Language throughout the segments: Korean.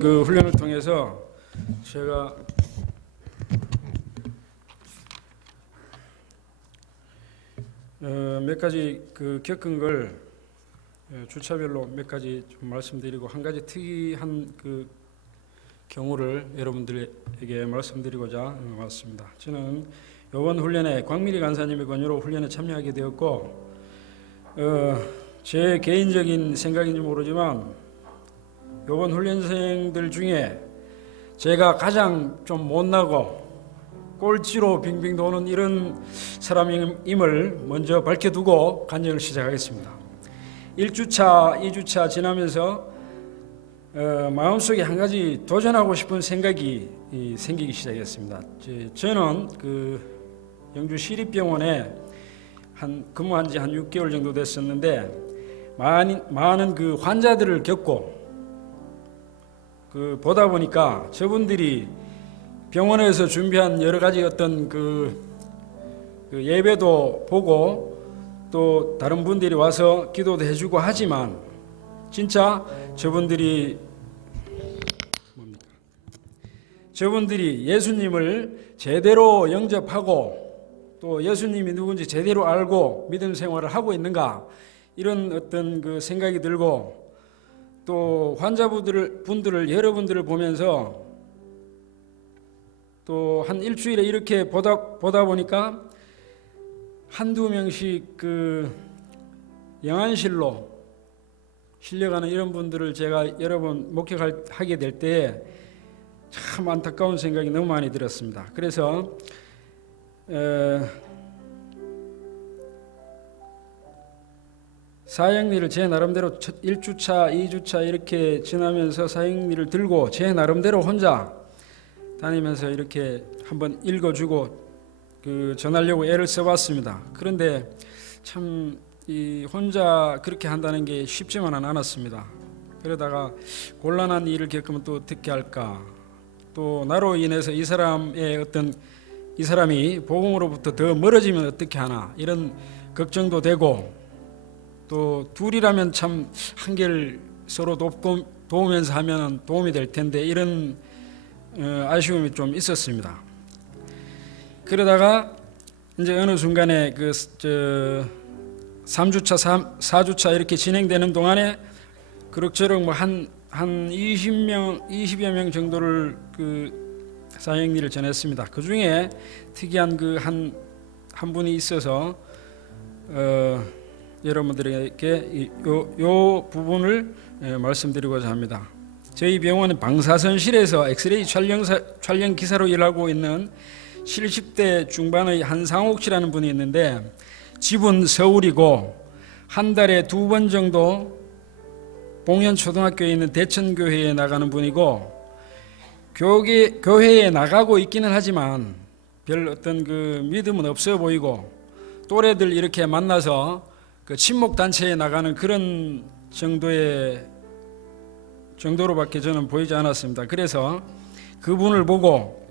그 훈련을 통해서 제가 몇 가지 겪은 걸 주차별로 몇 가지 좀 말씀드리고 한 가지 특이한 경우를 여러분들에게 말씀드리고자 왔습니다. 저는 이번 훈련에 광민희 간사님의 권유로 훈련에 참여하게 되었고 제 개인적인 생각인지 모르지만 이번 훈련생들 중에 제가 가장 좀 못나고 꼴찌로 빙빙 도는 이런 사람임을 먼저 밝혀두고 간증을 시작하겠습니다. 1주차, 2주차 지나면서 마음속에 한 가지 도전하고 싶은 생각이 생기기 시작했습니다. 저는 영주 시립병원에 근무한 지 한 6개월 정도 됐었는데 많은 환자들을 겪고 보다 보니까 저분들이 병원에서 준비한 여러 가지 어떤 예배도 보고 또 다른 분들이 와서 기도도 해주고 하지만 진짜 저분들이 예수님을 제대로 영접하고 또 예수님이 누군지 제대로 알고 믿음 생활을 하고 있는가 이런 어떤 생각이 들고 또 환자분들을 여러분들을 보면서 또 한 일주일에 이렇게 보다 보니까 한두 명씩 영안실로 실려가는 이런 분들을 제가 여러 번 목격하게 될 때에 참 안타까운 생각이 너무 많이 들었습니다. 그래서 사형리를 제 나름대로 1주차, 2주차 이렇게 지나면서 사형리를 들고 제 나름대로 혼자 다니면서 이렇게 한번 읽어주고 전하려고 애를 써봤습니다. 그런데 참 혼자 그렇게 한다는 게 쉽지만은 않았습니다. 그러다가 곤란한 일을 겪으면 또 어떻게 할까? 또 나로 인해서 이 사람이 복음으로부터 더 멀어지면 어떻게 하나? 이런 걱정도 되고 또 둘이라면 참 한결 서로 도우면서 하면 도움이 될 텐데 이런 아쉬움이 좀 있었습니다. 그러다가 이제 어느 순간에 3주차, 4주차 이렇게 진행되는 동안에 그럭저럭 한 20여 명 정도를 사형리를 전했습니다. 그 중에 특이한 한 분이 있어서 여러분들에게 요 부분을 말씀드리고자 합니다. 저희 병원은 방사선실에서 엑스레이 촬영 기사로 일하고 있는 70대 중반의 한상옥 씨라는 분이 있는데 집은 서울이고 한 달에 2번 정도 봉현초등학교에 있는 대천교회에 나가는 분이고 교회에 나가고 있기는 하지만 별 어떤 믿음은 없어 보이고 또래들 이렇게 만나서 친목단체에 나가는 그런 정도로밖에 저는 보이지 않았습니다. 그래서 그분을 보고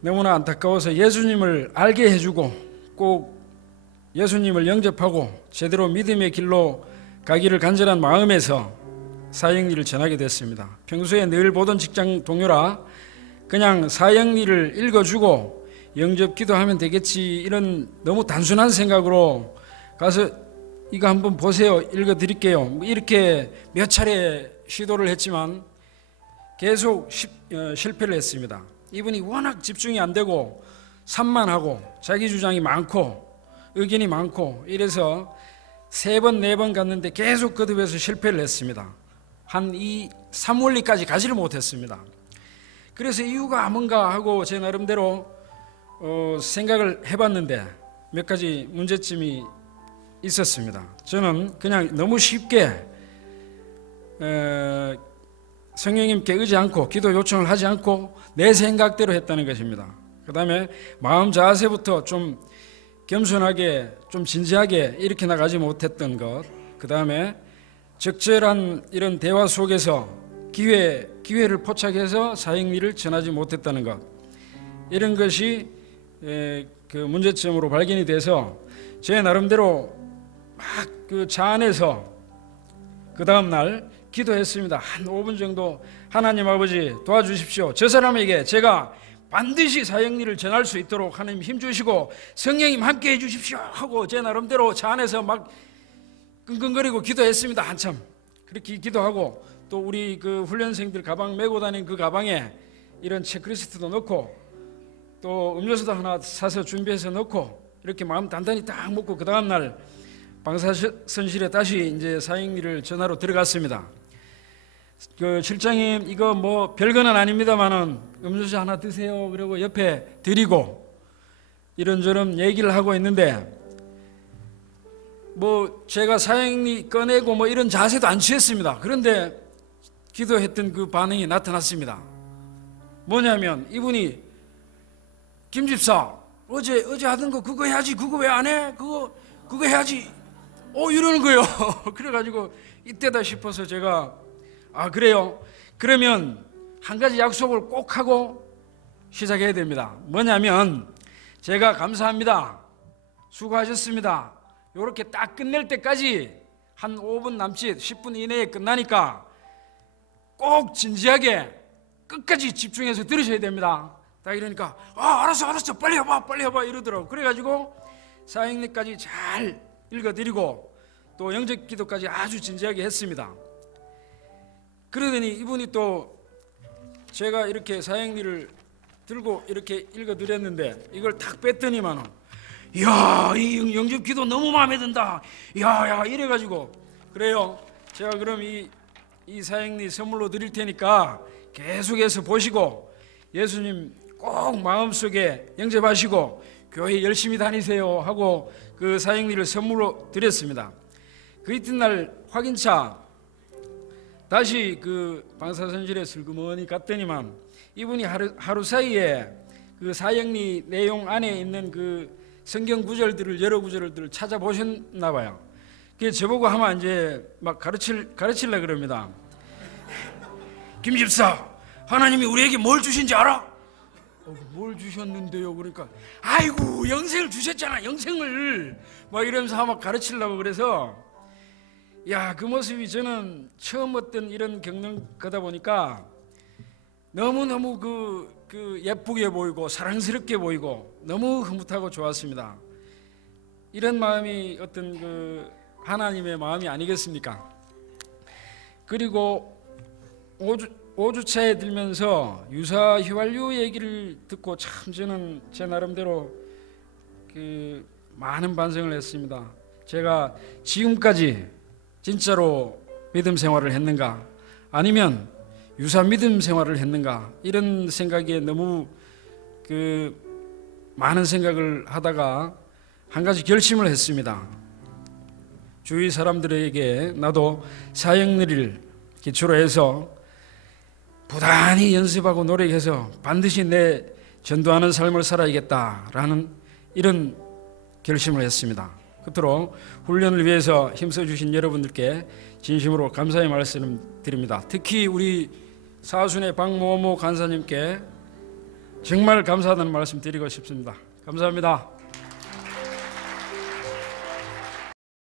너무나 안타까워서 예수님을 알게 해주고 꼭 예수님을 영접하고 제대로 믿음의 길로 가기를 간절한 마음에서 사형리를 전하게 됐습니다. 평소에 늘 보던 직장 동료라 그냥 사형리를 읽어주고 영접 기도하면 되겠지 이런 너무 단순한 생각으로 가서 이거 한번 보세요. 읽어드릴게요. 이렇게 몇 차례 시도를 했지만 계속 실패를 했습니다. 이분이 워낙 집중이 안 되고 산만하고 자기 주장이 많고 의견이 많고 이래서 3번, 4번 갔는데 계속 거듭해서 실패를 했습니다. 한 3월리까지 가지를 못했습니다. 그래서 이유가 뭔가 하고 제 나름대로 생각을 해봤는데 몇 가지 문제점이 있었습니다. 저는 그냥 너무 쉽게 성령님께 의지 않고 기도 요청을 하지 않고 내 생각대로 했다는 것입니다. 그 다음에 마음 자세부터 좀 겸손하게 좀 진지하게 이렇게 나가지 못했던 것, 그 다음에 적절한 이런 대화 속에서 기회를 포착해서 사형리를 전하지 못했다는 것, 이런 것이 문제점으로 발견이 돼서 제 나름대로 막 차 안에서 그 다음 날 기도했습니다. 한 5분 정도. 하나님 아버지 도와주십시오. 저 사람에게 제가 반드시 사형리를 전할 수 있도록 하나님 힘주시고 성령님 함께 해주십시오 하고 제 나름대로 차 안에서 막 끙끙거리고 기도했습니다. 한참 그렇게 기도하고, 또 우리 그 훈련생들 가방 메고 다니는 그 가방에 이런 체크리스트도 넣고 또 음료수도 하나 사서 준비해서 넣고 이렇게 마음 단단히 딱 먹고 그 다음날 방사선실에 다시 이제 사형리를 전하러 들어갔습니다. 그 실장님 이거 뭐 별거는 아닙니다만은 음료수 하나 드세요 그러고 옆에 드리고 이런저런 얘기를 하고 있는데, 뭐 제가 사형리 꺼내고 뭐 이런 자세도 안 취했습니다. 그런데 기도했던 그 반응이 나타났습니다. 뭐냐면 이분이 김 집사 어제 하던 거 그거 해야지, 그거 왜 안 해? 그거 해야지 이러는 거예요. 그래가지고 이때다 싶어서 제가 그래요? 그러면 한 가지 약속을 꼭 하고 시작해야 됩니다. 뭐냐면 제가 감사합니다, 수고하셨습니다 이렇게 딱 끝낼 때까지 한 5분 남짓 10분 이내에 끝나니까 꼭 진지하게 끝까지 집중해서 들으셔야 됩니다. 딱 이러니까 알았어 빨리 해봐 이러더라고. 그래가지고 사형리까지 잘 읽어드리고 또 영접기도까지 아주 진지하게 했습니다. 그러더니 이분이 또 제가 이렇게 사형리를 들고 이렇게 읽어드렸는데 이걸 탁 뺐더니만은 이야 이 영접기도 너무 마음에 든다 야 이래가지고, 그래요 제가 그럼 이 사형리 선물로 드릴 테니까 계속해서 보시고 예수님 꼭 마음속에 영접하시고 교회 열심히 다니세요 하고 그 사형리를 선물로 드렸습니다. 그 이튿날 확인차 다시 그 방사선실에 슬그머니 갔더니만 이분이 하루 사이에 그 사형리 내용 안에 있는 그 성경 구절들을 여러 구절들을 찾아보셨나 봐요. 그게 저보고 하면 이제 막 가르치려 그럽니다. 김 집사, 하나님이 우리에게 뭘 주신지 알아? 뭘 주셨는데요? 그러니까 아이고 영생을 주셨잖아, 영생을 막 이러면서 막 가르치려고. 그래서 그 모습이 저는 처음 어떤 이런 경험 가다 보니까 너무너무 그 예쁘게 보이고 사랑스럽게 보이고 너무 흐뭇하고 좋았습니다. 이런 마음이 어떤 그 하나님의 마음이 아니겠습니까? 그리고 5주차에 들면서 유사 휘발유 얘기를 듣고 참 저는 제 나름대로 그 많은 반성을 했습니다. 제가 지금까지 진짜로 믿음 생활을 했는가, 아니면 유사 믿음 생활을 했는가, 이런 생각에 너무 그 많은 생각을 하다가 한 가지 결심을 했습니다. 주위 사람들에게 나도 사형리를 기초로 해서 부단히 연습하고 노력해서 반드시 내 전도하는 삶을 살아야겠다라는 이런 결심을 했습니다. 끝으로 훈련을 위해서 힘써주신 여러분들께 진심으로 감사의 말씀 드립니다. 특히 우리 사순의 박모모 간사님께 정말 감사하다는 말씀 드리고 싶습니다. 감사합니다.